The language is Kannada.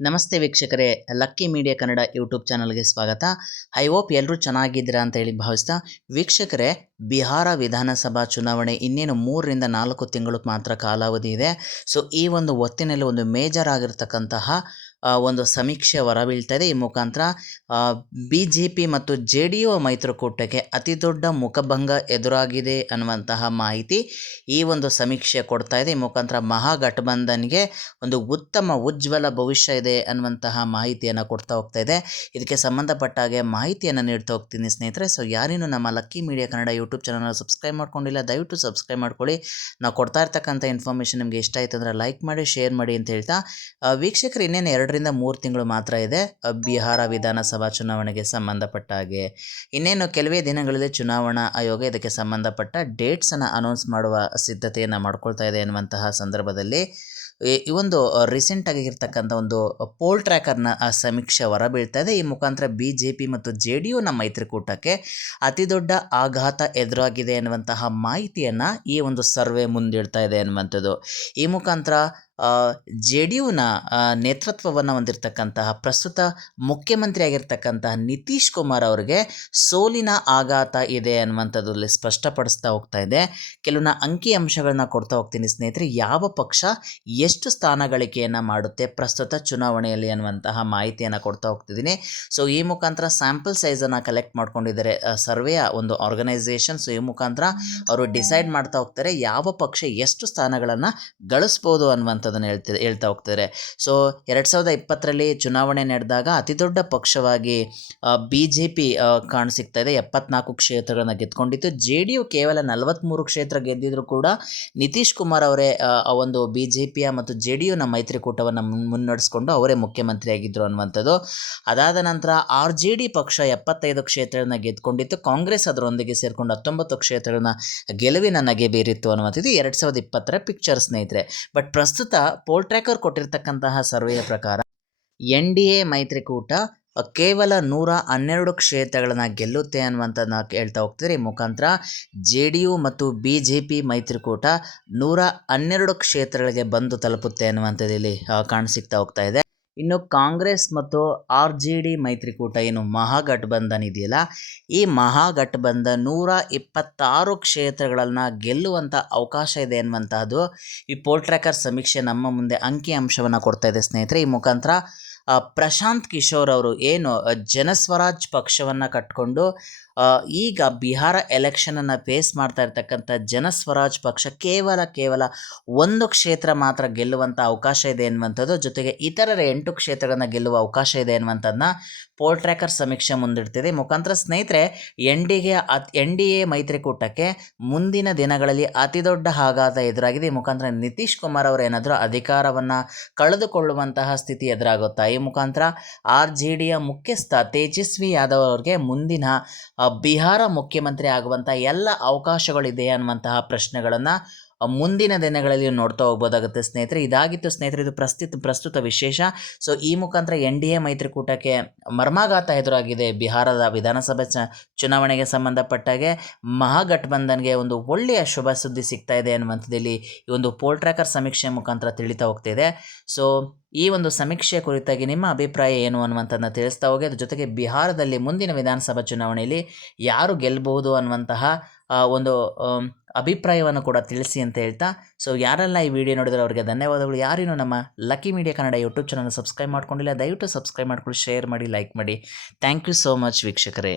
ನಮಸ್ತೆ ವೀಕ್ಷಕರೇ, ಲಕ್ಕಿ ಮೀಡಿಯಾ ಕನ್ನಡ ಯೂಟ್ಯೂಬ್ ಚಾನಲ್ಗೆ ಸ್ವಾಗತ. ಐ ಹೋಪ್ ಎಲ್ಲರೂ ಚೆನ್ನಾಗಿದ್ದೀರಾ ಅಂತ ಹೇಳಿ ಭಾವಿಸ್ತಾ, ವೀಕ್ಷಕರೇ, ಬಿಹಾರ ವಿಧಾನಸಭಾ ಚುನಾವಣೆ ಇನ್ನೇನು ಮೂರರಿಂದ ನಾಲ್ಕು ತಿಂಗಳು ಮಾತ್ರ ಕಾಲಾವಧಿ ಇದೆ. ಸೊ ಈ ಒಂದು ಹೊತ್ತಿನಲ್ಲಿ ಒಂದು ಮೇಜರ್ ಆಗಿರ್ತಕ್ಕಂತಹ ಒಂದು ಸಮೀಕ್ಷೆ ಹೊರಬೀಳ್ತಾ ಇದೆ ಈ ಮುಖಾಂತರ ಬಿ ಜೆ ಪಿ ಮತ್ತು ಜೆ ಡಿ ಯು ಮೈತ್ರಿಕೂಟಕ್ಕೆ ಅತಿ ದೊಡ್ಡ ಮುಖಭಂಗ ಎದುರಾಗಿದೆ ಅನ್ನುವಂತಹ ಮಾಹಿತಿ ಈ ಒಂದು ಸಮೀಕ್ಷೆ ಕೊಡ್ತಾ ಇದೆ ಈ ಮುಖಾಂತರ ಮಹಾಗಠಬಂಧನ್ಗೆ ಒಂದು ಉತ್ತಮ ಉಜ್ವಲ ಭವಿಷ್ಯ ಇದೆ ಅನ್ನುವಂತಹ ಮಾಹಿತಿಯನ್ನು ಕೊಡ್ತಾ ಹೋಗ್ತಾ ಇದೆ ಇದಕ್ಕೆ ಸಂಬಂಧಪಟ್ಟ ಹಾಗೆ ಮಾಹಿತಿಯನ್ನು ನೀಡ್ತಾ ಹೋಗ್ತೀನಿ ಸ್ನೇಹಿತರೆ. ಸೊ ಯಾರೇನು ನಮ್ಮ lucky media Kannada YouTube channel subscribe ಮಾಡ್ಕೊಂಡಿಲ್ಲ, ದಯವಿಟ್ಟು ಸಬ್ಸ್ಕ್ರೈಬ್ ಮಾಡ್ಕೊಳ್ಳಿ. ನಾವು ಕೊಡ್ತಾ ಇರ್ತಕ್ಕಂಥ ಇನ್ಫಾರ್ಮೇಷನ್ ನಿಮಗೆ ಇಷ್ಟ ಆಯ್ತು ಅಂದರೆ ಲೈಕ್ ಮಾಡಿ, ಶೇರ್ ಮಾಡಿ ಅಂತ ಹೇಳ್ತಾ ವೀಕ್ಷಕರು ಇನ್ನೇನು ಎರಡರಿಂದ ಮೂರು ತಿಂಗಳು ಮಾತ್ರ ಇದೆ. ಬಿಹಾರ ವಿಧಾನಸಭಾ ಚುನಾವಣೆಗೆ ಸಂಬಂಧಪಟ್ಟ ಹಾಗೆ. ಇನ್ನೇನು ಕೆಲವೇ ದಿನಗಳಲ್ಲಿ ಚುನಾವಣಾ ಆಯೋಗ ಇದಕ್ಕೆ ಸಂಬಂಧಪಟ್ಟ ಡೇಟ್ಸನ್ನು ಅನೌನ್ಸ್ ಮಾಡುವ ಸಿದ್ಧತೆಯನ್ನು ಮಾಡ್ಕೊಳ್ತಾ ಇದೆ ಎನ್ನುವಂತಹ ಸಂದರ್ಭದಲ್ಲಿ ಈ ಒಂದು ರೀಸೆಂಟ್ ಆಗಿರ್ತಕ್ಕಂಥ ಒಂದು ಪೋಲ್ ಟ್ರ್ಯಾಕರ್ನ ಸಮೀಕ್ಷೆ ಹೊರಬೀಳ್ತಾ ಇದೆ. ಈ ಮುಖಾಂತರ ಬಿ ಜೆ ಪಿ ಮತ್ತು ಜೆ ಡಿ ನಮ್ಮ ಮೈತ್ರಿಕೂಟಕ್ಕೆ ಅತಿ ದೊಡ್ಡ ಆಘಾತ ಎದುರಾಗಿದೆ ಎನ್ನುವಂತಹ ಮಾಹಿತಿಯನ್ನು ಈ ಒಂದು ಸರ್ವೆ ಮುಂದಿಡ್ತಾ ಇದೆ ಅನ್ನುವಂಥದ್ದು ಈ ಮುಖಾಂತರ ಜೆ ಡಿ ಯುನ ನೇತೃತ್ವವನ್ನು ಹೊಂದಿರತಕ್ಕಂತಹ ಪ್ರಸ್ತುತ ಮುಖ್ಯಮಂತ್ರಿ ಆಗಿರ್ತಕ್ಕಂತಹ ನಿತೀಶ್ ಕುಮಾರ್ ಅವರಿಗೆ ಸೋಲಿನ ಆಘಾತ ಇದೆ ಅನ್ನುವಂಥದ್ರಲ್ಲಿ ಸ್ಪಷ್ಟಪಡಿಸ್ತಾ ಹೋಗ್ತಾ ಇದೆ. ಕೆಲವನ್ನ ಅಂಕಿ ಅಂಶಗಳನ್ನ ಕೊಡ್ತಾ ಹೋಗ್ತೀನಿ ಸ್ನೇಹಿತರೆ. ಯಾವ ಪಕ್ಷ ಎಷ್ಟು ಸ್ಥಾನ ಗಳಿಕೆಯನ್ನು ಮಾಡುತ್ತೆ ಪ್ರಸ್ತುತ ಚುನಾವಣೆಯಲ್ಲಿ ಅನ್ನುವಂತಹ ಮಾಹಿತಿಯನ್ನು ಕೊಡ್ತಾ ಹೋಗ್ತಿದ್ದೀನಿ. ಸೊ ಈ ಮುಖಾಂತರ ಸ್ಯಾಂಪಲ್ ಸೈಜನ್ನು ಕಲೆಕ್ಟ್ ಮಾಡ್ಕೊಂಡಿದ್ದಾರೆ ಸರ್ವೆಯ ಒಂದು ಆರ್ಗನೈಸೇಷನ್ ಸೊ ಈ ಮುಖಾಂತರ ಅವರು ಡಿಸೈಡ್ ಮಾಡ್ತಾ ಹೋಗ್ತಾರೆ ಯಾವ ಪಕ್ಷ ಎಷ್ಟು ಸ್ಥಾನಗಳನ್ನು ಗಳಿಸ್ಬೋದು ಅನ್ನುವಂಥದ್ದನ್ನು ಹೇಳ್ತಿದೆ ಹೇಳ್ತಾ ಹೋಗ್ತಾರೆ. ಸೊ ಎರಡು ಸಾವಿರದ ಇಪ್ಪತ್ತರಲ್ಲಿ ಚುನಾವಣೆ ನಡೆದಾಗ ಅತಿ ದೊಡ್ಡ ಪಕ್ಷವಾಗಿ ಬಿ ಜೆ ಪಿ ಕಾಣಸಿಗ್ತಾ ಇದೆ. ಎಪ್ಪತ್ನಾಲ್ಕು ಕ್ಷೇತ್ರಗಳನ್ನು ಗೆದ್ಕೊಂಡಿತ್ತು. ಜೆ ಡಿ ಯು ಕೇವಲ ನಲವತ್ತ್ಮೂರು ಕ್ಷೇತ್ರ ಗೆದ್ದಿದ್ರು ಕೂಡ ನಿತೀಶ್ ಕುಮಾರ್ ಅವರೇ ಆ, ಒಂದು ಬಿ ಜೆ ಪಿಯ ಮತ್ತು ಜೆ ಡಿ ಯುನ ಮೈತ್ರಿಕೂಟವನ್ನು ಮುನ್ ಮುನ್ನಡೆಸ್ಕೊಂಡು ಅವರೇ ಮುಖ್ಯಮಂತ್ರಿಯಾಗಿದ್ದರು ಅನ್ನುವಂಥದ್ದು. ಅದಾದ ನಂತರ ಆರ್ ಜೆ ಡಿ ಪಕ್ಷ ಎಪ್ಪತ್ತೈದು ಕ್ಷೇತ್ರಗಳನ್ನ ಗೆದ್ಕೊಂಡಿತ್ತು. ಕಾಂಗ್ರೆಸ್ ಅದರೊಂದಿಗೆ ಸೇರಿಕೊಂಡು ಹತ್ತೊಂಬತ್ತು ಕ್ಷೇತ್ರಗಳನ್ನ ಗೆಲುವಿನ ನಗೆ ಬೀರಿತ್ತು ಅನ್ನುವಂಥದ್ದು. ಎರಡು ಸಾವಿರದ ಇಪ್ಪತ್ತರ ಪಿಕ್ಚರ್ ಸ್ನೇಹಿತರೆ. ಬಟ್ ಪ್ರಸ್ತುತ ಪೋಲ್ ಟ್ರ್ಯಾಕರ್ ಕೊಟ್ಟಿರ್ತಕ್ಕಂತಹ ಸರ್ವೆಯ ಪ್ರಕಾರ, ಎನ್ ಡಿ ಎ ಮೈತ್ರಿಕೂಟ ಕೇವಲ ನೂರ ಹನ್ನೆರಡು ಕ್ಷೇತ್ರಗಳನ್ನು ಗೆಲ್ಲುತ್ತೆ ಅನ್ನುವಂಥದ್ದನ್ನ ಹೇಳ್ತಾ ಹೋಗ್ತೀರಿ ಮುಖಾಂತರ ಜೆ ಡಿ ಯು ಮತ್ತು ಬಿ ಜೆ ಪಿ ಮೈತ್ರಿಕೂಟ ನೂರ ಹನ್ನೆರಡು ಕ್ಷೇತ್ರಗಳಿಗೆ ಬಂದು ತಲುಪುತ್ತೆ ಅನ್ನುವಂಥದ್ದು ಇಲ್ಲಿ ಕಾಣಿಸಿಕ್ತಾ ಹೋಗ್ತಾ ಇದೆ. ಇನ್ನು ಕಾಂಗ್ರೆಸ್ ಮತ್ತು ಆರ್ ಜೆ ಡಿ ಮೈತ್ರಿಕೂಟ ಏನು ಮಹಾಗಠಬಂಧನ್ ಇದೆಯಲ್ಲ ಈ ಮಹಾಗಠಬಂಧನ್ ನೂರ ಇಪ್ಪತ್ತಾರು ಕ್ಷೇತ್ರಗಳನ್ನು ಗೆಲ್ಲುವಂಥ ಅವಕಾಶ ಇದೆ ಅನ್ನುವಂತಹದ್ದು ಈ ಪೋಲ್ ಟ್ರ್ಯಾಕರ್ ಸಮೀಕ್ಷೆ ನಮ್ಮ ಮುಂದೆ ಅಂಕಿ ಅಂಶವನ್ನು ಕೊಡ್ತಾ ಇದೆ ಸ್ನೇಹಿತರೆ. ಈ ಮುಖಾಂತರ ಪ್ರಶಾಂತ್ ಕಿಶೋರ್ ಅವರು ಏನು ಜನಸ್ವರಾಜ್ ಪಕ್ಷವನ್ನು ಕಟ್ಕೊಂಡು ಈಗ ಬಿಹಾರ ಎಲೆಕ್ಷನನ್ನು ಫೇಸ್ ಮಾಡ್ತಾ ಇರ್ತಕ್ಕಂಥ ಜನಸ್ವರಾಜ್ ಪಕ್ಷ ಕೇವಲ ಕೇವಲ ಒಂದು ಕ್ಷೇತ್ರ ಮಾತ್ರ ಗೆಲ್ಲುವಂಥ ಅವಕಾಶ ಇದೆ ಎನ್ನುವಂಥದ್ದು, ಜೊತೆಗೆ ಇತರರ ಎಂಟು ಕ್ಷೇತ್ರಗಳನ್ನು ಗೆಲ್ಲುವ ಅವಕಾಶ ಇದೆ ಎನ್ನುವಂಥದ್ದನ್ನ ಪೋಲ್ ಟ್ರ್ಯಾಕರ್ ಸಮೀಕ್ಷೆ ಮುಂದಿಡ್ತಿದೆ. ಮುಖಾಂತರ ಸ್ನೇಹಿತರೆ, ಎನ್ ಡಿಗೆ ಅತ್, ಎನ್ ಡಿ ಎ ಮೈತ್ರಿಕೂಟಕ್ಕೆ ಮುಂದಿನ ದಿನಗಳಲ್ಲಿ ಅತಿ ದೊಡ್ಡ ಆಘಾತ ಎದುರಾಗಿದೆ. ಮುಖಾಂತರ ನಿತೀಶ್ ಕುಮಾರ್ ಅವರು ಏನಾದರೂ ಅಧಿಕಾರವನ್ನು ಕಳೆದುಕೊಳ್ಳುವಂತಹ ಸ್ಥಿತಿ ಎದುರಾಗುತ್ತಾ ಈ ಮುಖಾಂತರ ಆರ್ ಜೆ ಡಿಯ ಮುಖ್ಯಸ್ಥ ತೇಜಸ್ವಿ ಯಾದವ್ ಅವರಿಗೆ ಮುಂದಿನ ಬಿಹಾರ ಮುಖ್ಯಮಂತ್ರಿ ಆಗುವಂಥ ಎಲ್ಲ ಅವಕಾಶಗಳಿದೆ ಅನ್ನುವಂತಹ ಪ್ರಶ್ನೆಗಳನ್ನು ಮುಂದಿನ ದಿನಗಳಲ್ಲಿ ನೋಡ್ತಾ ಹೋಗ್ಬೋದಾಗುತ್ತೆ ಸ್ನೇಹಿತರೆ. ಇದಾಗಿತ್ತು ಸ್ನೇಹಿತರೆ, ಇದು ಪ್ರಸ್ತುತ ಪ್ರಸ್ತುತ ವಿಶೇಷ. ಸೊ ಈ ಮುಖಾಂತರ ಎನ್ ಡಿ ಎ ಮೈತ್ರಿಕೂಟಕ್ಕೆ ಮರ್ಮಾಘಾತ ಎದುರಾಗಿದೆ ಬಿಹಾರದ ವಿಧಾನಸಭೆ ಚ, ಚುನಾವಣೆಗೆ ಸಂಬಂಧಪಟ್ಟಾಗೆ ಮಹಾಗಠಬಂಧನ್ಗೆ ಒಂದು ಒಳ್ಳೆಯ ಶುಭ ಸುದ್ದಿ ಸಿಗ್ತಾ ಇದೆ ಅನ್ನುವಂಥದ್ದಲ್ಲಿ ಈ ಒಂದು ಪೋಲ್ ಟ್ರ್ಯಾಕರ್ ಸಮೀಕ್ಷೆ ಮುಖಾಂತರ ತಿಳಿತಾ ಹೋಗ್ತಿದೆ ಸೊ ಈ ಒಂದು ಸಮೀಕ್ಷೆ ಕುರಿತಾಗಿ ನಿಮ್ಮ ಅಭಿಪ್ರಾಯ ಏನು ಅನ್ನುವಂಥದ್ದನ್ನ ತಿಳಿಸ್ತಾ ಹೋಗಿ, ಅದ್ರ ಜೊತೆಗೆ ಬಿಹಾರದಲ್ಲಿ ಮುಂದಿನ ವಿಧಾನಸಭಾ ಚುನಾವಣೆಯಲ್ಲಿ ಯಾರು ಗೆಲ್ಲಬಹುದು ಅನ್ನುವಂತಹ ಒಂದು ಅಭಿಪ್ರಾಯವನ್ನು ಕೂಡ ತಿಳಿಸಿ ಅಂತ ಹೇಳ್ತಾ, ಸೊ ಯಾರೆಲ್ಲ ಈ ವಿಡಿಯೋ ನೋಡಿದ್ರೆ ಅವರಿಗೆ ಧನ್ಯವಾದಗಳು. ಯಾರೇನು ನಮ್ಮ lucky media Kannada YouTube channel subscribe ಮಾಡ್ಕೊಂಡಿಲ್ಲ, ದಯವಿಟ್ಟು ಸಬ್ಸ್ಕ್ರೈಬ್ ಮಾಡ್ಕೊಳ್ಳಿ, ಶೇರ್ ಮಾಡಿ, ಲೈಕ್ ಮಾಡಿ. ಥ್ಯಾಂಕ್ ಯು ಸೋ ಮಚ್ ವೀಕ್ಷಕರೇ.